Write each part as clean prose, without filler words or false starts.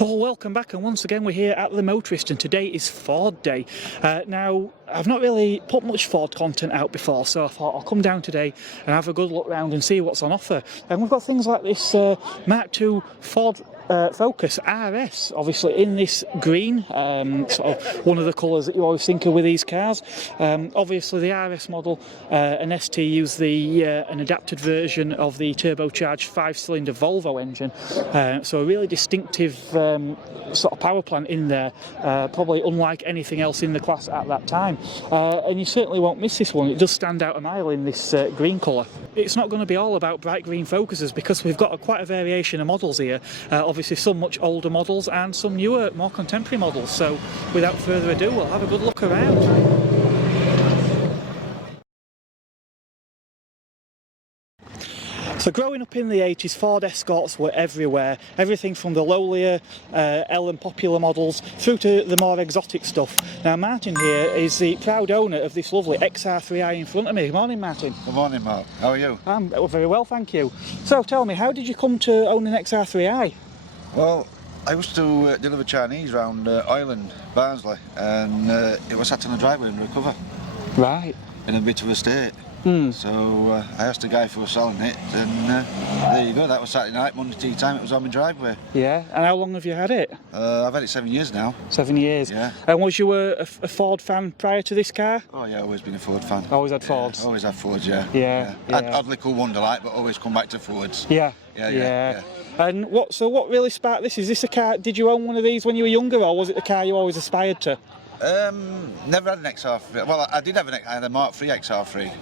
Well, welcome back, and once again we're here at the Motorist, and today is Ford Day. Now, I've not really put much Ford content out before, so I thought I'll come down today and have a good look round and see what's on offer. And we've got things like this Mark II Ford Focus RS, obviously in this green, sort of one of the colours that you always think of with these cars. Obviously the RS model and ST use an adapted version of the turbocharged 5-cylinder Volvo engine, so a really distinctive sort of power plant in there, probably unlike anything else in the class at that time. And you certainly won't miss this one. It does stand out a mile in this green colour. It's not going to be all about bright green Focuses, because we've got quite a variation of models here. Obviously some much older models and some newer, more contemporary models. So without further ado, we'll have a good look around. So growing up in the 80s, Ford Escorts were everywhere. Everything from the lowlier L and popular models through to the more exotic stuff. Now Martin here is the proud owner of this lovely XR3i in front of me. Good morning, Martin. Good morning, Mark. How are you? I'm very well, thank you. So tell me, how did you come to own an XR3i? Well, I used to deliver Chinese round Ireland, Barnsley, and it was sat on the driveway under a cover. Right. In a bit of a state. So I asked the guy if he was selling it, and there you go. That was Saturday night, Monday tea time. It was on my driveway. Yeah. And how long have you had it? I've had it 7 years now. 7 years. Yeah. And was you a Ford fan prior to this car? Oh yeah, always been a Ford fan. Always had Fords. Yeah, always had Fords, yeah. Yeah. Oddly cool Wonderlight, but always come back to Fords. Yeah. Yeah. And what really sparked this? Is this a car? Did you own one of these when you were younger, or was it the car you always aspired to? Never had an XR3. Well, I did have I had a Mark III XR3,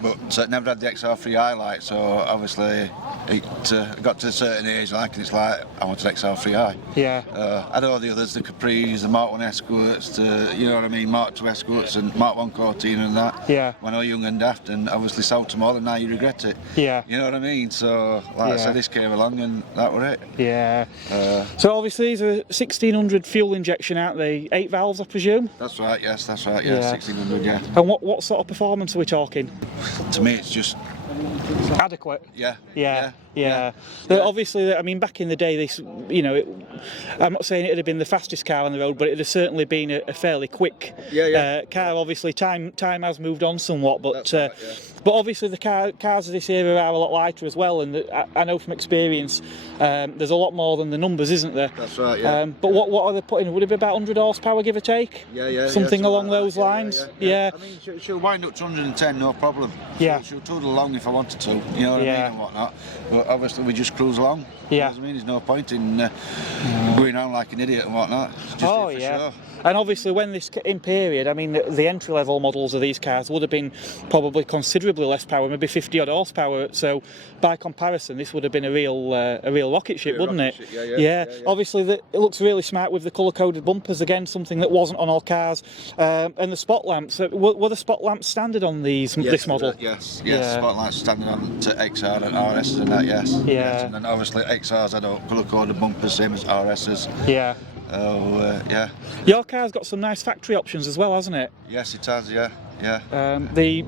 but never had the XR3i light. So obviously, it got to a certain age, and it's like I want an XR3i. Yeah. I had all the others, the Capris, the Mark 1 Escorts, you know what I mean, Mark 2 Escorts, and Mark 1 Cortina and that. Yeah. When I was young and daft, and obviously sold them all, and now you regret it. Yeah. You know what I mean? So, like I said, this came along, and that were it. Yeah. So obviously these are 1600 fuel injection, aren't they? 8 valves, I presume? That's right, yes, that's right, yeah. 1600, yeah. And what sort of performance are we talking? To me, it's just adequate. Yeah. Obviously, I mean, back in the day, this, I'm not saying it would have been the fastest car on the road, but it would have certainly been a fairly quick car. Obviously, time has moved on somewhat, but but obviously the cars of this era are a lot lighter as well. And I know from experience, there's a lot more than the numbers, isn't there? That's right. Yeah. But what are they putting? Would it be about 100 horsepower, give or take? Something along those lines. Yeah. I mean, she'll wind up to 110, no problem. Yeah. She'll toddle along if I wanted to. You know what I mean, and whatnot. But obviously we just cruise along. Yeah. You know what I mean? There's no point in going around like an idiot and whatnot. Just Sure. And obviously when this in period, I mean, the entry-level models of these cars would have been probably considerably less power, maybe 50 odd horsepower. So by comparison, this would have been a real rocket ship, wouldn't it? Yeah. Obviously, it looks really smart with the colour-coded bumpers. Again, something that wasn't on all cars. And the spot lamps. Were the spot lamps standard on this model? Yes. Spot lamps standard on to XR and RS and that. Yes. And then obviously XRs had colour-coded bumpers, same as RSs. Yeah. Your car's got some nice factory options as well, hasn't it? Yes, it has. Yeah. We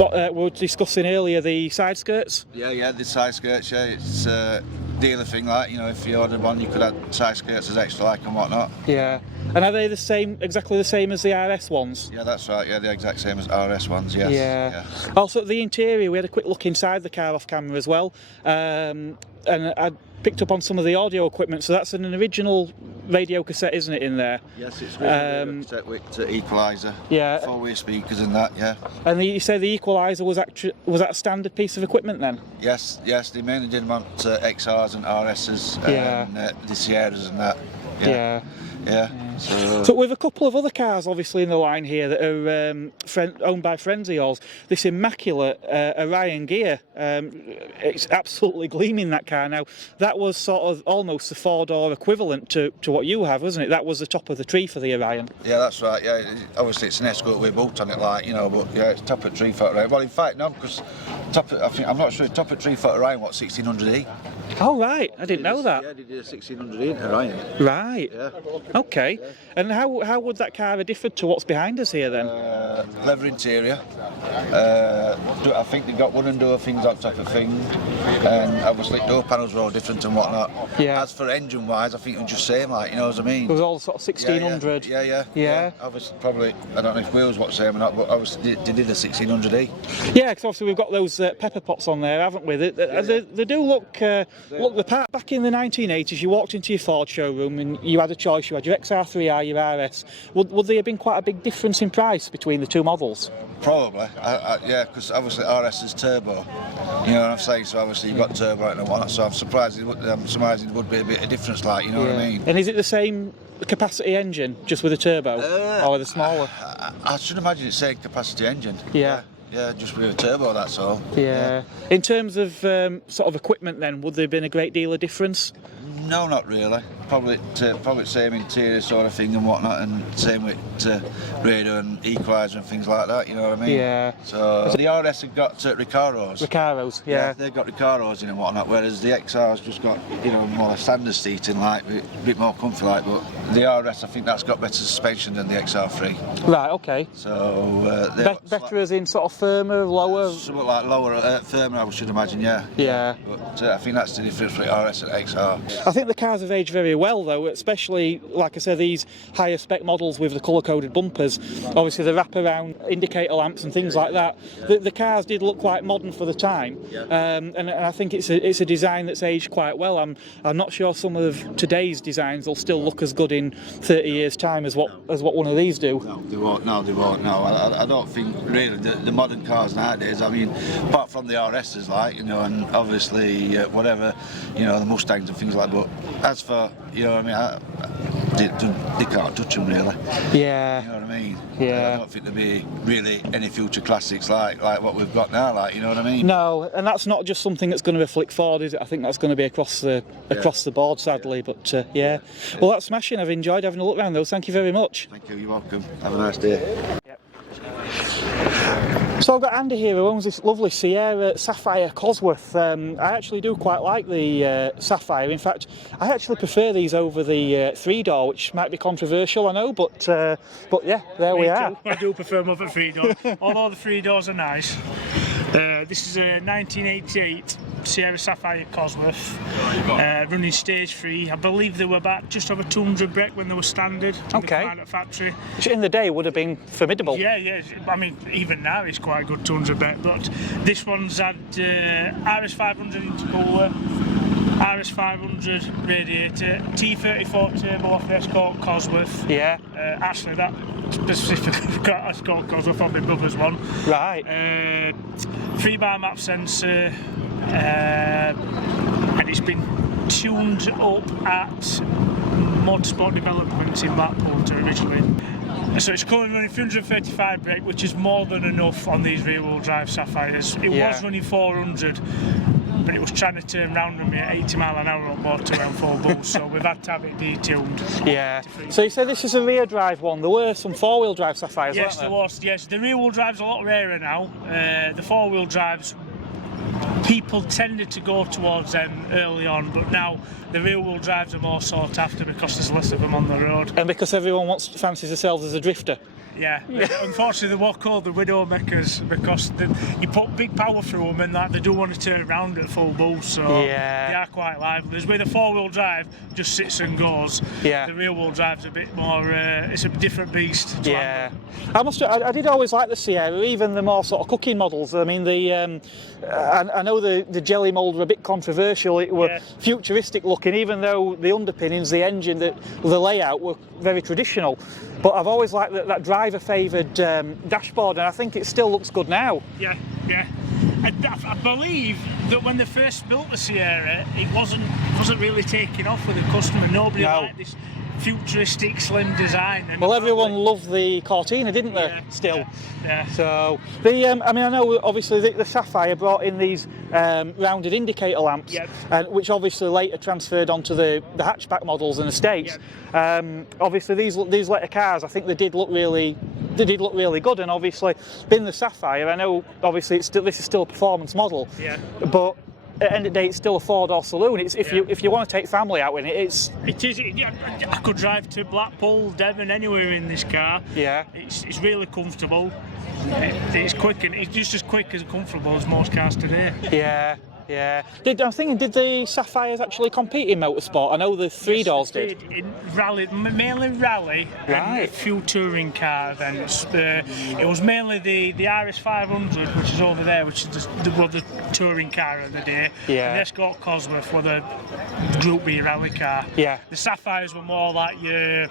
were discussing earlier the side skirts. Yeah, the side skirts. Yeah, it's a dealer thing. Like, if you ordered one, you could add side skirts as extra, like, and whatnot. Yeah. And are they exactly the same as the RS ones? Yeah, that's right. Yeah, the exact same as RS ones. Yes. Yeah. Also, the interior, we had a quick look inside the car off camera as well, and I picked up on some of the audio equipment. So that's an original radio cassette, isn't it, in there? Yes, it's radio cassette with equaliser. Yeah. 4-way speakers and that. Yeah. And you say the equaliser was that a standard piece of equipment then? Yes. They mainly did want XRs and RSs and the Sierras and that. Yeah. So with a couple of other cars obviously in the line here that are owned by friends of yours, this immaculate Orion gear, it's absolutely gleaming, that car. Now that was sort of almost the 4-door equivalent to what you have, wasn't it? That was the top of the tree for the Orion. Yeah, that's right. Yeah, obviously it's an Escort with a bolt on it, like, but yeah, it's top of tree for Orion. Well, in fact, no, because I'm not sure top of tree for Orion, what, 1600E? Oh right, I didn't know that. Yeah, they did a 1600 in Orion. Right. Yeah. Okay. And how would that car have differed to what's behind us here then? Leather interior. I think they got wooden door things on top of things, and obviously door panels were all different and whatnot. Yeah. As for engine wise, I think it was just same, like, you know what I mean. It was all sort of 1600. Yeah. Obviously, probably I don't know if wheels what same or not, but obviously they did a 1600e. Yeah, because obviously we've got those pepper pots on there, haven't we? They do look the part. Back in the 1980s, you walked into your Ford showroom and you had a choice. You had your XR3i, your RS. Would there have been quite a big difference in price between the two models? Probably, yeah, because obviously RS is turbo. You know what I'm saying? So obviously you've got turbo and whatnot. So I'm surprised there would be a bit of difference, like, you know what I mean? And is it the same capacity engine, just with a turbo, or the smaller? I should imagine it's the same capacity engine. Yeah. Yeah, just with a turbo, that's all. Yeah. In terms of sort of equipment then, would there have been a great deal of difference? No, not really. Probably same interior sort of thing and whatnot, and same with radio and equalizer and things like that, you know what I mean? Yeah. So the RS have got Recaros. Recaros, yeah. They've got Recaros in and whatnot, whereas the XR's just got, you know, more standard seating, like, a bit more comfy, like, but the RS, I think that's got better suspension than the XR3. Right, okay. So... better as in sort of firmer, lower? Somewhat like lower, firmer, I should imagine, yeah. Yeah. But I think that's the difference between RS and XR. I think the cars have aged very well though, especially, like I said, these higher spec models with the colour-coded bumpers, obviously the wrap-around indicator lamps and things like that. The cars did look quite modern for the time, and I think it's a design that's aged quite well. I'm not sure some of today's designs will still look as good in 30 years' time as what one of these do. No, they won't. No, I don't think really the modern cars nowadays. I mean, apart from the RSs, like, you know, and obviously whatever, you know, the Mustangs and things like that. But as for, you know what I mean, they can't touch them really. Yeah. You know what I mean? Yeah. I don't think there'll be really any future classics like what we've got now, like, you know what I mean? No, and that's not just something that's going to afflict Ford, is it? I think that's going to be across the board, sadly. But yeah. Well, that's smashing. I've enjoyed having a look around those. Thank you very much. Thank you. You're welcome. Have a nice day. So I've got Andy here who owns this lovely Sierra Sapphire Cosworth. I actually do quite like the Sapphire. In fact, I actually prefer these over the three-door, which might be controversial, I know, but yeah, there we are. I do prefer them over three-door, although the three doors are nice. This is a 1988 Sierra Sapphire Cosworth, running stage 3. I believe they were about just over 200 brake when they were standard. Okay. At factory. Which in the day would have been formidable. Yeah. I mean, even now it's quite good 200 brake, but this one's had RS500 intercooler, RS500 radiator, T34 turbo off the Escort Cosworth. Yeah. Actually, that specifically got Escort Cosworth on my brother's one. Right. 3-bar map sensor, and it's been tuned up at Motorsport Developments in Blackpool originally. So it's currently running 335 brake, which is more than enough on these rear-wheel drive Sapphires. It was running 400, but it was trying to turn round on me at 80 mile an hour on motor around full boost, so we've had to have it detuned. Yeah. So you said this is a rear drive one. There were some 4-wheel drive Sapphires, yes, weren't there? There was. Yes, the rear-wheel drive's a lot rarer now. The 4-wheel drives, people tended to go towards them early on, but now the rear-wheel drives are more sought after because there's less of them on the road. And because everyone fancies themselves as a drifter. Yeah. Unfortunately, they're what called the widow makers because you put big power through them and that they do want to turn around at full boost, so they are quite lively. As with a 4-wheel drive, just sits and goes. Yeah. The rear-wheel drive's a bit more. It's a different beast. Yeah. I did always like the Sierra, even the more sort of cooking models. I mean, I know the jelly mould were a bit controversial. It were futuristic looking, even though the underpinnings, the engine, the layout were very traditional. But I've always liked that driver-favoured dashboard, and I think it still looks good now. Yeah. I believe that when they first built the Sierra, it wasn't really taking off with the customer. Nobody liked this futuristic slim design. And well, everyone loved the Cortina, didn't they? Yeah, still. Yeah. So I mean, I know obviously the Sapphire brought in these rounded indicator lamps, which obviously later transferred onto the hatchback models and estates. Obviously, these later cars, I think they did look really good, and obviously, being the Sapphire, I know obviously this is still a performance model, but the end of the day, it's still a four-door saloon. It's if you want to take family out in it, it's. It is. I could drive to Blackpool, Devon, anywhere in this car. Yeah. It's really comfortable. It's quick and it's just as quick as comfortable as most cars today. Yeah. Yeah. I'm thinking, did the Sapphires actually compete in motorsport? I know the three doors did. In rally, mainly rally, and a few touring car events. It was mainly the RS500, which is over there, which is the touring car of the day. Yeah. And the Escort Cosworth were the Group B rally car. Yeah. The Sapphires were more like your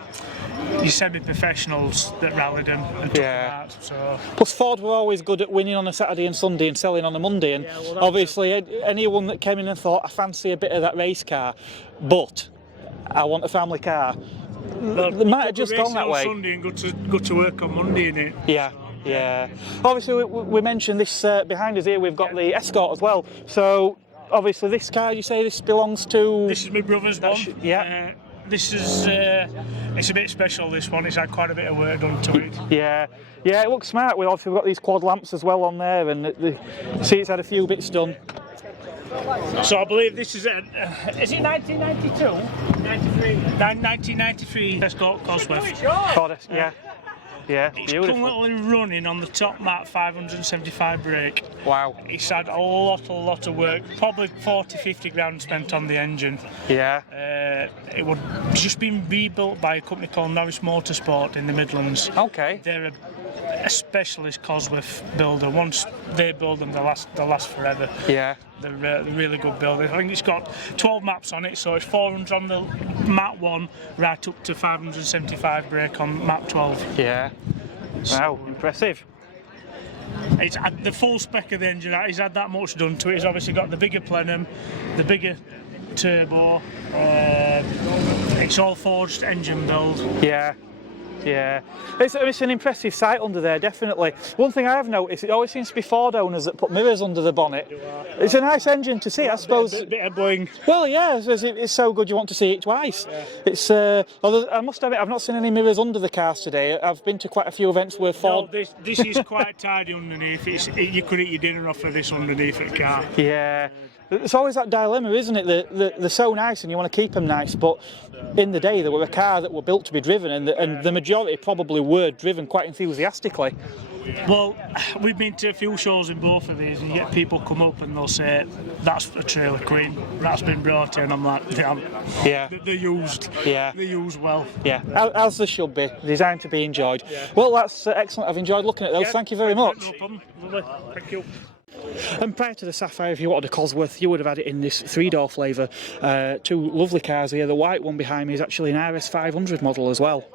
semi-professionals that rallied them and took them out. So. Plus Ford were always good at winning on a Saturday and Sunday and selling on a Monday, and obviously anyone that came in and thought, I fancy a bit of that race car, but I want a family car, they might have just gone that way. Sunday and go to work on Monday in it. Yeah. Yeah. Obviously, we mentioned this behind us here. We've got the Escort as well. So obviously, this car, you say this belongs to. This is my brother's one. Yeah. This is it's a bit special. This one, it's had quite a bit of work done to it. Yeah. Yeah, it looks smart. We've obviously got these quad lamps as well on there, and the seats had a few bits done. So I believe this is it 1992? 1993 Escort Cosworth. Yeah. Yeah, it's beautiful. currently running on the top map 575 brake. Wow. It's had a lot of work, probably 40-50 grand spent on the engine. Yeah. It would just been rebuilt by a company called Norris Motorsport in the Midlands. Okay. They're a specialist Cosworth builder. Once they build them, they'll last forever. Yeah. They're really good builders. I think it's got 12 maps on it, so it's 400 on the map 1, right up to 575 brake on map 12. Yeah. Wow, impressive. It's the full spec of the engine. It's had that much done to it. It's obviously got the bigger plenum, the bigger turbo. It's all forged engine build. Yeah. Yeah, it's an impressive sight under there, definitely. One thing I have noticed, it always seems to be Ford owners that put mirrors under the bonnet. It's a nice engine to see, I suppose. A bit of bling. Well, yeah, it's so good you want to see it twice. Yeah. It's. Although I must admit, I've not seen any mirrors under the cars today. I've been to quite a few events where Ford. No, this is quite tidy underneath. You could eat your dinner off of this underneath the car. Yeah. It's always that dilemma, isn't it? They're so nice and you want to keep them nice, but in the day they were a car that were built to be driven, and the majority probably were driven quite enthusiastically. Well, we've been to a few shows in both of these, and you get people come up and they'll say, "That's a trailer queen. That's been brought in." I'm like, "Damn." Yeah. They're used. Yeah. They're used well. Yeah, as they should be, designed to be enjoyed. Yeah. Well, that's excellent. I've enjoyed looking at those. Yeah. Thank you very much. No problem. Lovely. Thank you. And prior to the Sapphire, if you wanted a Cosworth, you would have had it in this three-door flavour. Two lovely cars here. The white one behind me is actually an RS500 model as well.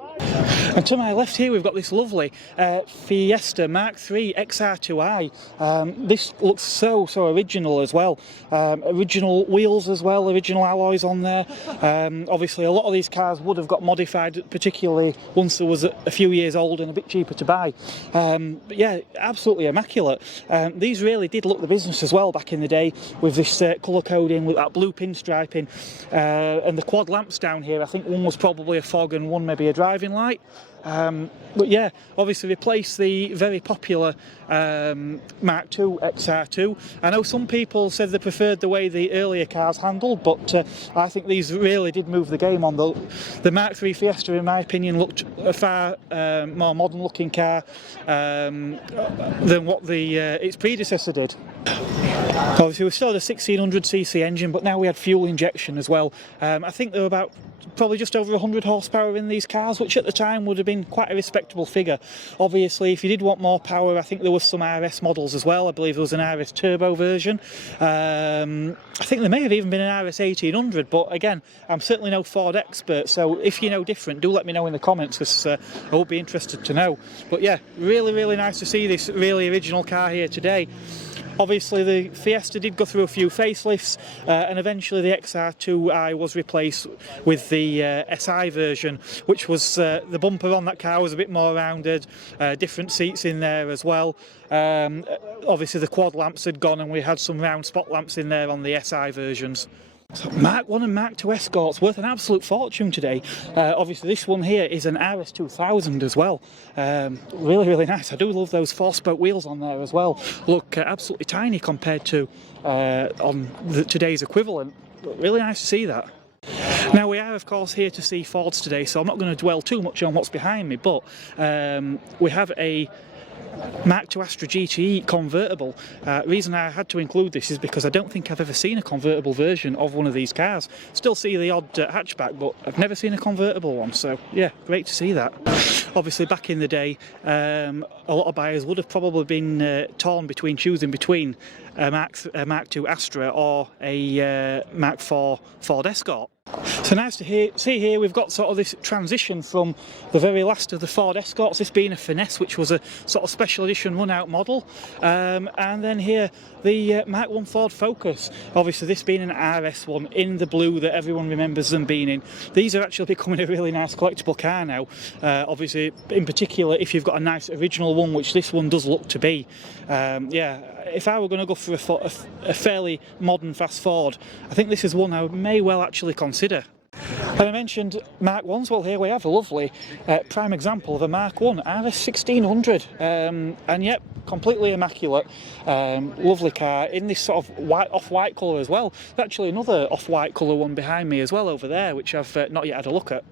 And to my left here, we've got this lovely Fiesta Mark III XR2i. This looks so original as well. Original wheels as well, original alloys on there. Obviously, a lot of these cars would have got modified, particularly once they was a few years old and a bit cheaper to buy. But yeah, absolutely immaculate. These really did look the business as well back in the day, with this colour coding, with that blue pinstriping, and the quad lamps down here. I think one was probably a fog and one maybe a driving light. But yeah, obviously replaced the very popular Mark II XR2. I know some people said they preferred the way the earlier cars handled, but I think these really did move the game on. The Mark III Fiesta, in my opinion, looked a far more modern looking car than what its predecessor did. Obviously we still had a 1600cc engine, but now we had fuel injection as well. I think there were probably just over 100 horsepower in these cars, which at the time would have been quite a respectable figure. Obviously, if you did want more power, I think there was some RS models as well. I believe there was an RS turbo version. I think there may have even been an RS 1800, but again, I'm certainly no Ford expert, so if you know different, do let me know in the comments, because I would be interested to know. But yeah, really nice to see this really original car here today. Obviously the Fiesta did go through a few facelifts, and eventually the XR2i was replaced with the SI version, which was the bumper on that car was a bit more rounded, different seats in there as well. Obviously the quad lamps had gone and we had some round spot lamps in there on the SI versions. So Mark 1 and Mark 2 Escorts worth an absolute fortune today. Obviously this one here is an RS2000 as well. Really, really nice. I do love those 4-spoke wheels on there as well. Look absolutely tiny compared to on today's equivalent. But really nice to see that. Now we are of course here to see Fords today, so I'm not going to dwell too much on what's behind me, but we have a Mark 2 Astra GTE convertible. Reason I had to include this is because I don't think I've ever seen a convertible version of one of these cars. Still see the odd hatchback, but I've never seen a convertible one, so yeah, great to see that. Obviously back in the day, a lot of buyers would have probably been torn between choosing between a Mark 2 Astra or a Mark 4 Ford Escort. So nice to see here we've got sort of this transition from the very last of the Ford Escorts, this being a Finesse, which was a sort of special edition run-out model, and then here the Mark 1 Ford Focus, obviously this being an RS one in the blue that everyone remembers them being in. These are actually becoming a really nice collectible car now, obviously in particular if you've got a nice original one, which this one does look to be. Yeah, if I were going to go for a fairly modern fast Ford, I think this is one I may well actually consider. And I mentioned Mark 1s, well here we have a lovely prime example of a Mark 1 RS 1600, and yep, completely immaculate, lovely car in this sort of off-white colour as well. There's actually another off-white colour one behind me as well over there, which I've not yet had a look at.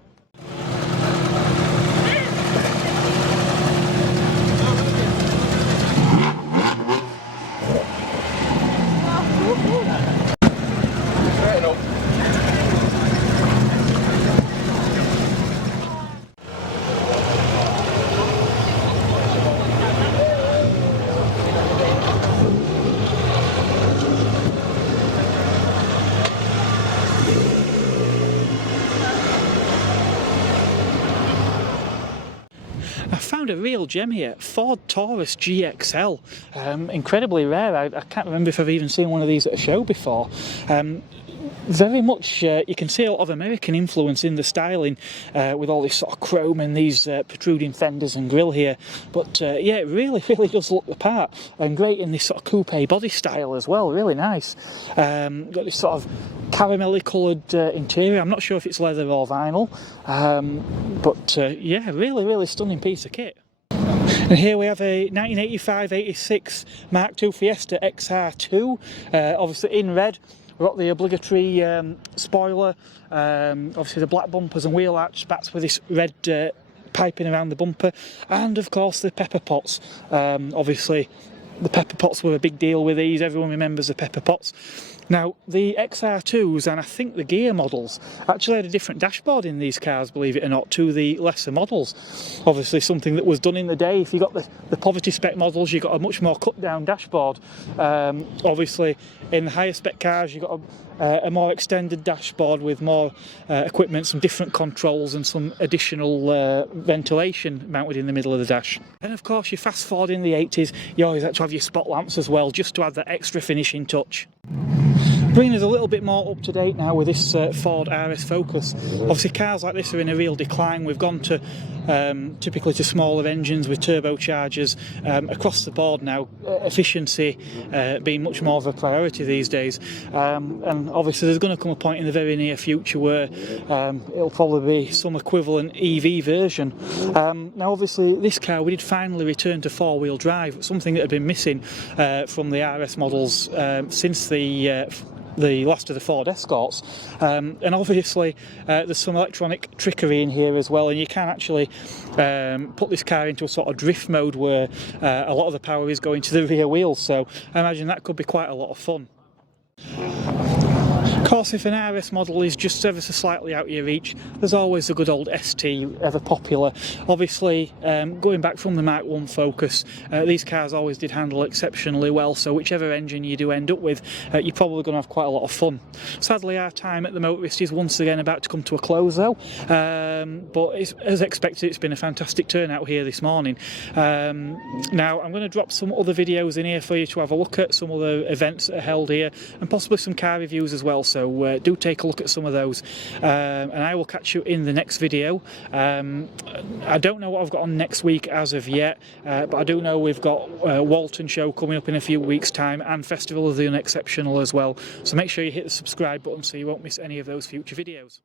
Found a real gem here, Ford Taurus GXL, incredibly rare. I can't remember if I've even seen one of these at a show before. Very much, you can see a lot of American influence in the styling, with all this sort of chrome and these protruding fenders and grille here, but yeah, it really does look the part, and great in this sort of coupe body style as well, really nice. Got this sort of caramelly coloured interior. I'm not sure if it's leather or vinyl, but yeah, really stunning piece of kit. And here we have a 1985-86 Mark II Fiesta XR2, obviously in red. We've got the obligatory spoiler, obviously the black bumpers and wheel arch spats with this red piping around the bumper, and of course the pepper pots. Obviously the pepper pots were a big deal with these, everyone remembers the pepper pots. Now the XR2s and I think the gear models actually had a different dashboard in these cars, believe it or not, to the lesser models. Obviously something that was done in the day. If you got the poverty spec models, you got a much more cut down dashboard. Obviously in the higher spec cars you got a more extended dashboard with more equipment, some different controls and some additional ventilation mounted in the middle of the dash. And of course you fast forward in the 80s, you always had to have your spot lamps as well, just to add that extra finishing touch. Bringing us a little bit more up to date now with this Ford RS Focus. Obviously cars like this are in a real decline. We've gone to typically to smaller engines with turbochargers across the board now, efficiency being much more of a priority these days, and obviously there's going to come a point in the very near future where it'll probably be some equivalent EV version. Now obviously this car we did finally return to four-wheel drive, something that had been missing from the RS models since the last of the Ford Escorts, and obviously there's some electronic trickery in here as well, and you can actually put this car into a sort of drift mode where a lot of the power is going to the rear wheels, so I imagine that could be quite a lot of fun. Of course, if an RS model is just ever so slightly out of your reach, there's always the good old ST, ever popular. Obviously, going back from the Mark 1 Focus, these cars always did handle exceptionally well, so whichever engine you do end up with, you're probably going to have quite a lot of fun. Sadly, our time at the Motorist is once again about to come to a close though, but as expected, it's been a fantastic turnout here this morning. Now, I'm going to drop some other videos in here for you to have a look at, some other events that are held here, and possibly some car reviews as well, so so do take a look at some of those, and I will catch you in the next video. I don't know what I've got on next week as of yet, but I do know we've got Walton show coming up in a few weeks time, and Festival of the Unexceptional as well, so make sure you hit the subscribe button so you won't miss any of those future videos.